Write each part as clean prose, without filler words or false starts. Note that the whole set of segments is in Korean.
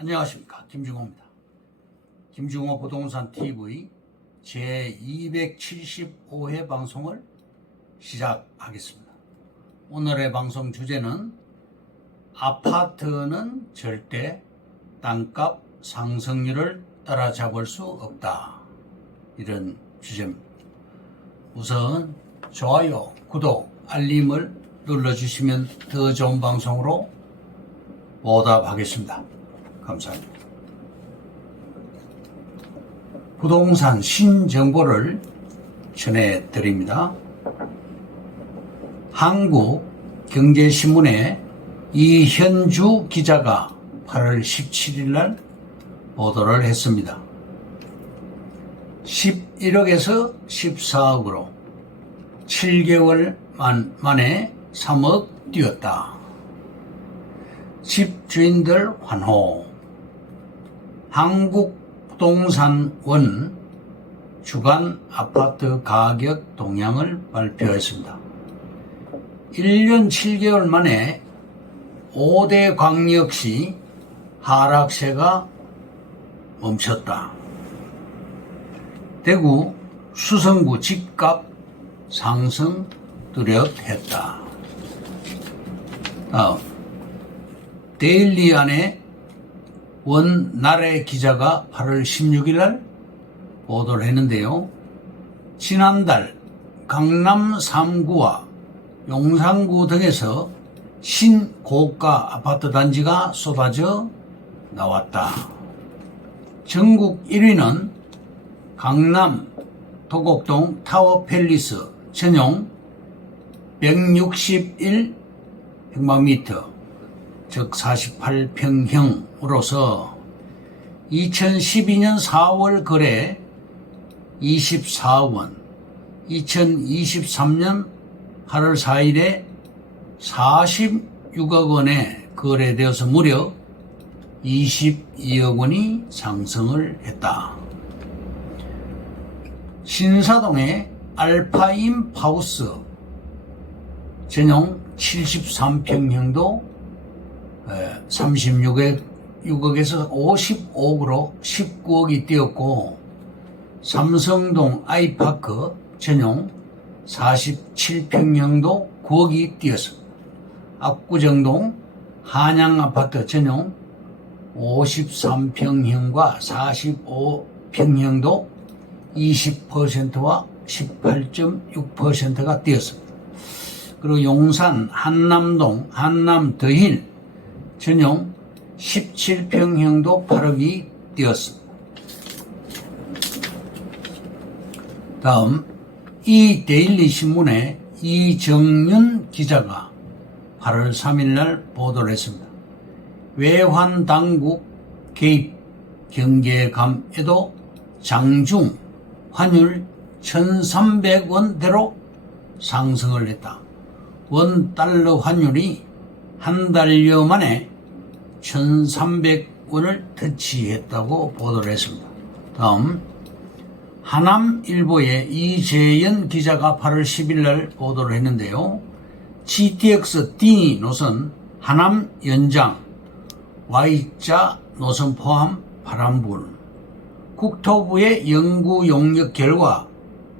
안녕하십니까, 김중호입니다. 김중호 부동산 TV 제275회 방송을 시작하겠습니다. 오늘의 방송 주제는 아파트는 절대 땅값 상승률을 따라잡을 수 없다, 이런 주제입니다. 우선 좋아요, 구독, 알림을 눌러주시면 더 좋은 방송으로 보답하겠습니다. 감사합니다. 부동산 신정보를 전해드립니다. 한국경제신문에 이현주 기자가 8월 17일 날 보도를 했습니다. 11억에서 14억으로 7개월 만에 3억 뛰었다. 집주인들 환호. 한국부동산원 주간 아파트 가격 동향을 발표했습니다. 1년 7개월 만에 5대 광역시 하락세가 멈췄다. 대구 수성구 집값 상승 뚜렷했다. 다음, 데일리안의 원나래 기자가 8월 16일 날 보도를 했는데요. 지난달 강남 3구와 용산구 등에서 신고가 아파트 단지가 쏟아져 나왔다. 전국 1위는 강남 도곡동 타워팰리스 전용 161평방미터, 즉 48평형으로서 2012년 4월 거래 24억 원, 2023년 8월 4일에 46억 원에 거래되어서 무려 22억 원이 상승을 했다. 신사동의 알파임 하우스 전용 73평형도 36억에서 55억으로 19억이 뛰었고, 삼성동 아이파크 전용 47평형도 9억이 뛰었습니다. 압구정동 한양아파트 전용 53평형과 45평형도 20%와 18.6%가 뛰었습니다. 그리고 용산 한남동 한남더힐 전용 17평형도 8억이 뛰었습니다. 다음, 이 데일리 신문의 이정윤 기자가 8월 3일 날 보도를 했습니다. 외환 당국 개입 경계감에도 장중 환율 1,300원대로 상승을 했다. 원 달러 환율이 한 달여 만에 1,300원을 터치했다고 보도를 했습니다. 다음, 하남일보의 이재연 기자가 8월 10일 날 보도를 했는데요. GTX D 노선 하남 연장 Y자 노선 포함 파란불. 국토부의 연구 용역 결과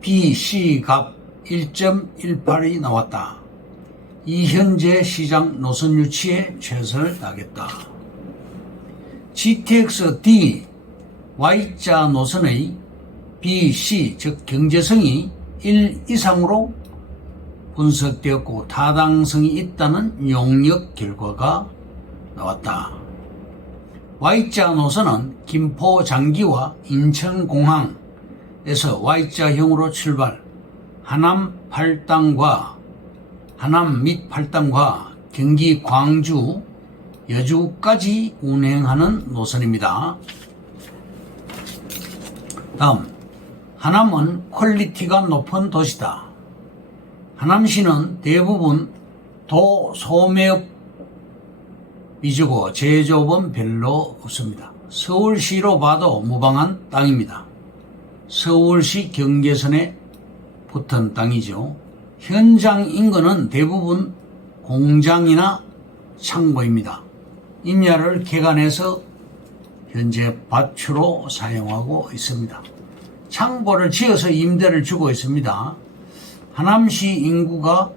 B, C 값 1.18이 나왔다. 이 현재 시장 노선 유치에 최선을 다하겠다. GTX D Y자 노선의 B, C 즉 경제성이 1 이상으로 분석되었고 타당성이 있다는 용역 결과가 나왔다. Y자 노선은 김포 장기와 인천공항에서 Y자형으로 출발, 하남 및 팔당과 경기 광주, 여주까지 운행하는 노선입니다. 다음, 하남은 퀄리티가 높은 도시다. 하남시는 대부분 도소매업 위주고 제조업은 별로 없습니다. 서울시로 봐도 무방한 땅입니다. 서울시 경계선에 붙은 땅이죠. 현장 인근은 대부분 공장이나 창고입니다. 임야를 개간해서 현재 밭으로 사용하고 있습니다. 창고를 지어서 임대를 주고 있습니다. 하남시 인구가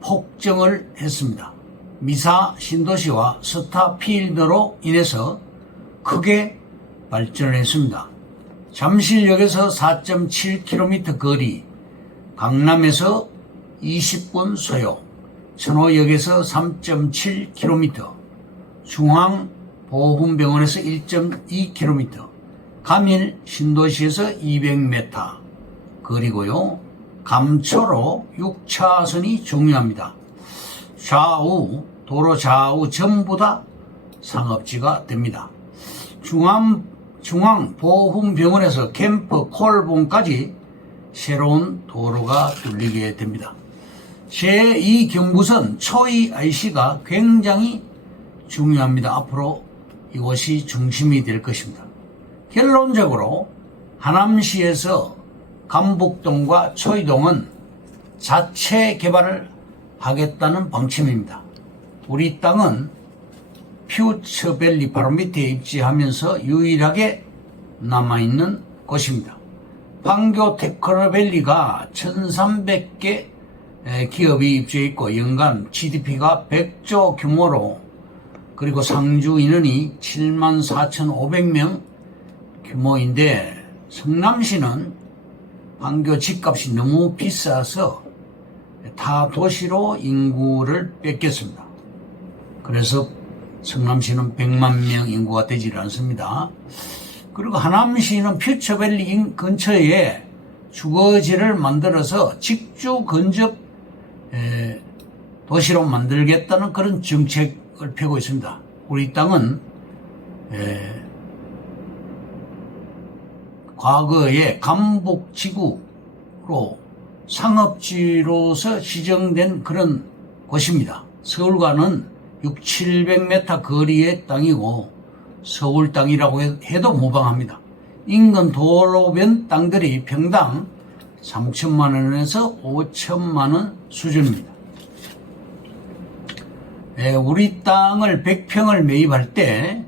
폭증을 했습니다. 미사 신도시와 스타필드로 인해서 크게 발전을 했습니다. 잠실역에서 4.7km 거리, 강남에서 20분 소요, 천호역에서 3.7km, 중앙보훈병원에서 1.2km, 감일 신도시에서 200m 거리고요. 감초로 6차선이 중요합니다. 좌우, 도로 좌우 전부 다 상업지가 됩니다. 중앙보훈병원에서 캠프 콜봉까지 새로운 도로가 뚫리게 됩니다. 제2경부선 초이 IC가 굉장히 중요합니다. 앞으로 이곳이 중심이 될 것입니다. 결론적으로 하남시에서 감북동과 초이동은 자체 개발을 하겠다는 방침입니다. 우리 땅은 퓨처밸리 바로 밑에 입지하면서 유일하게 남아있는 곳입니다. 판교 테크노밸리가 1300개 기업이 입주해 있고 연간 GDP가 100조 규모로, 그리고 상주 인원이 74,500명 규모인데, 성남시는 판교 집값이 너무 비싸서 타 도시로 인구를 뺏겼습니다. 그래서 성남시는 100만 명 인구가 되질 않습니다. 그리고 하남시는 퓨처밸리 근처에 주거지를 만들어서 직주 근접 도시로 만들겠다는 그런 정책을 펴고 있습니다. 우리 땅은 과거에 감북지구로 상업지로서 지정된 그런 곳입니다. 서울과는 600-700m 거리의 땅이고 서울 땅이라고 해도 무방합니다. 인근 도로변 땅들이 평당 3천만 원에서 5천만 원 수준입니다. 우리 땅을 100평을 매입할 때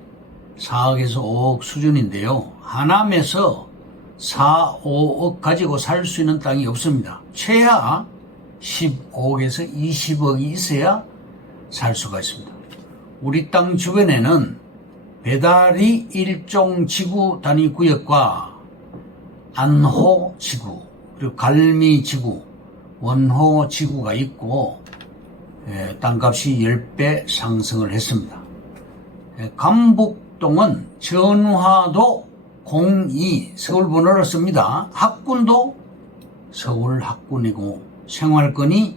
4억에서 5억 수준인데요. 하남에서 4, 5억 가지고 살 수 있는 땅이 없습니다. 최하 15억에서 20억이 있어야 살 수가 있습니다. 우리 땅 주변에는 배다리 일종 지구 단위 구역과 안호 지구, 그리고 갈미 지구, 원호 지구가 있고 땅값이 10배 상승을 했습니다. 감북동은 전화도 02 서울 번호를 씁니다. 학군도 서울 학군이고 생활권이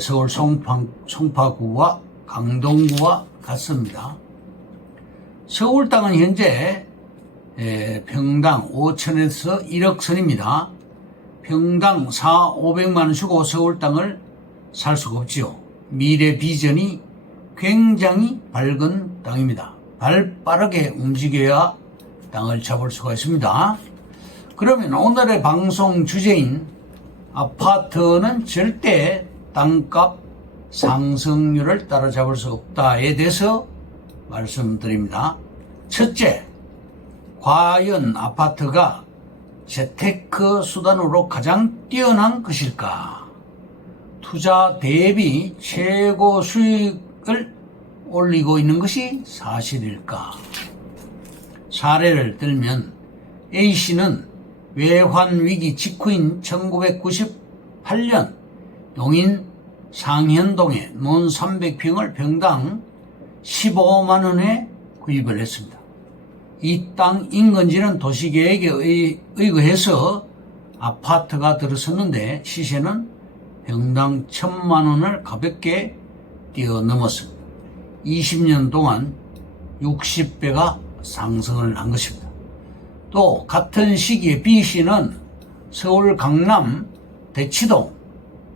서울 송파구와 강동구와 같습니다. 서울 땅은 현재 평당 5천에서 1억 선입니다. 평당 4, 500만 원 주고 서울 땅을 살 수가 없지요. 미래 비전이 굉장히 밝은 땅입니다. 발빠르게 움직여야 땅을 잡을 수가 있습니다. 그러면 오늘의 방송 주제인 아파트는 절대 땅값 상승률을 따라잡을 수 없다에 대해서 말씀드립니다. 첫째, 과연 아파트가 재테크 수단으로 가장 뛰어난 것일까? 투자 대비 최고 수익을 올리고 있는 것이 사실일까? 사례를 들면 A씨는 외환위기 직후인 1998년 용인 상현동에 논 300평을 평당 15만 원에 구입을 했습니다. 이 땅 인근지는 도시계획에 의거해서 아파트가 들어섰는데 시세는 평당 1,000만 원을 가볍게 뛰어넘었습니다. 20년 동안 60배가 상승을 한 것입니다. 또 같은 시기에 B씨는 서울 강남 대치동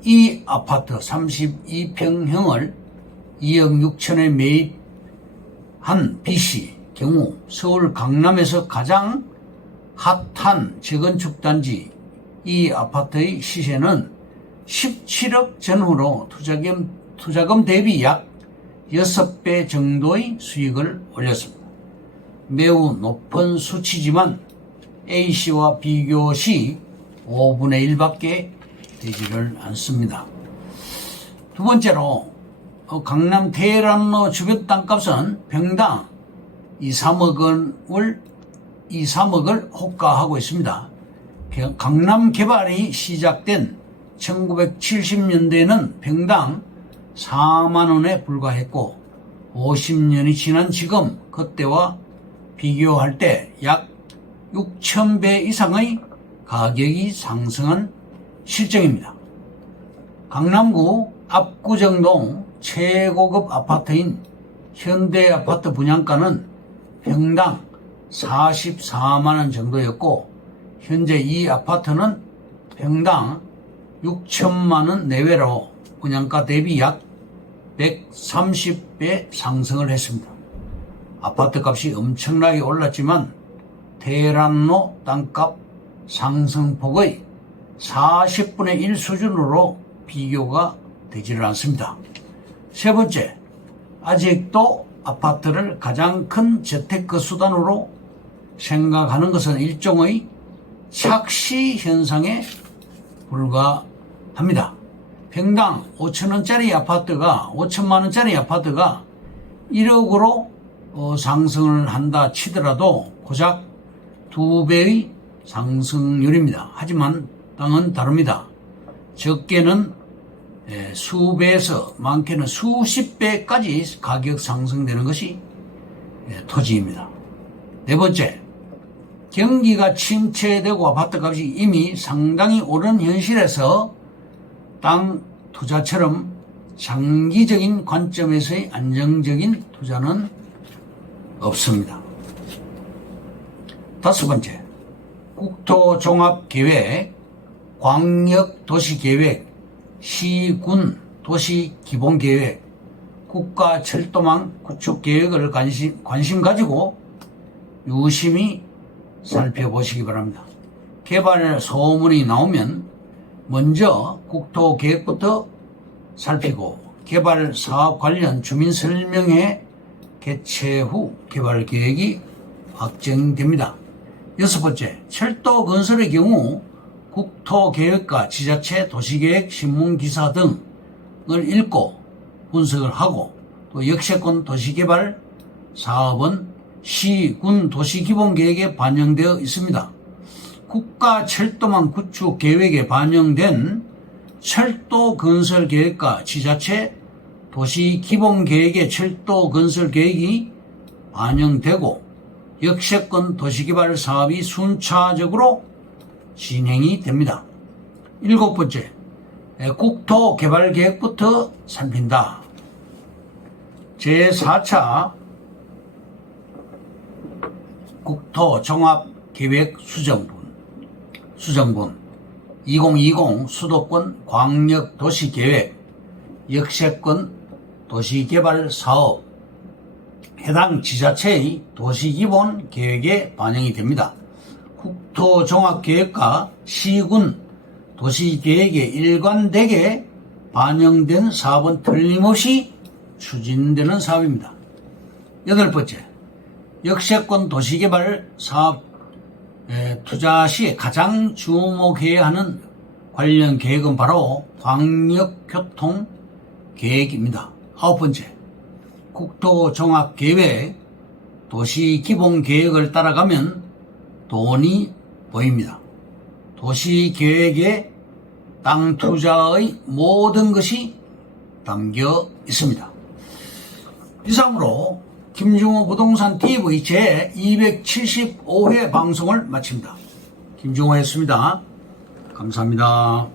이 아파트 32평형을 2억 6천에 매입한 B씨 경우 서울 강남에서 가장 핫한 재건축 단지 이 아파트의 시세는 17억 전후로 투자금 대비 약 6배 정도의 수익을 올렸습니다. 매우 높은 수치지만 A시와 비교 시 5분의 1밖에 되지를 않습니다. 두 번째로 강남 테헤란로 주변 땅값은 평당 2, 3억을 호가하고 있습니다. 강남 개발이 시작된 1970년대에는 평당 4만원에 불과했고 50년이 지난 지금 그때와 비교할 때 약 6,000배 이상의 가격이 상승한 실정입니다. 강남구 압구정동 최고급 아파트인 현대아파트 분양가는 평당 44만원 정도였고 현재 이 아파트는 평당 6천만원 내외로 분양가 대비 약 130배 상승을 했습니다. 아파트 값이 엄청나게 올랐지만 테헤란로 땅값 상승폭의 40분의 1 수준으로 비교가 되지를 않습니다. 세 번째, 아직도 아파트를 가장 큰 재테크 수단으로 생각하는 것은 일종의 착시 현상에 불과합니다. 평당 5천만 원짜리 아파트가 1억으로 상승을 한다 치더라도 고작 2배의 상승률입니다. 하지만 땅은 다릅니다. 적게는 수배에서 많게는 수십 배까지 가격 상승되는 것이 토지입니다. 네 번째, 경기가 침체되고 아파트값이 이미 상당히 오른 현실에서 땅 투자처럼 장기적인 관점에서의 안정적인 투자는 없습니다. 다섯 번째, 국토종합계획, 광역도시계획, 시군 도시기본계획, 국가철도망 구축계획을 관심 가지고 유심히 살펴보시기 바랍니다. 개발 소문이 나오면 먼저 국토계획부터 살피고 개발 사업 관련 주민설명회 개최 후 개발계획이 확정됩니다. 여섯 번째, 철도 건설의 경우 국토계획과 지자체 도시계획 신문기사 등을 읽고 분석을 하고 또 역세권 도시개발 사업은 시, 군 도시기본계획에 반영되어 있습니다. 국가철도망 구축계획에 반영된 철도 건설계획과 지자체 도시기본계획의 철도 건설계획이 반영되고 역세권 도시개발 사업이 순차적으로 진행이 됩니다. 일곱 번째, 국토개발계획부터 살핀다. 제4차 국토종합계획 수정본 2020 수도권 광역도시계획 역세권 도시개발 사업 해당 지자체의 도시기본 계획에 반영이 됩니다. 국토종합계획과 시군 도시계획에 일관되게 반영된 사업은 틀림없이 추진되는 사업입니다. 여덟 번째, 역세권 도시개발 사업 투자 시 가장 주목해야 하는 관련 계획은 바로 광역교통계획입니다. 아홉 번째, 국토종합계획, 도시기본계획을 따라가면 돈이 보입니다. 도시계획에 땅 투자의 모든 것이 담겨 있습니다. 이상으로 김중호 부동산 TV 제 275회 방송을 마칩니다. 김중호였습니다. 감사합니다.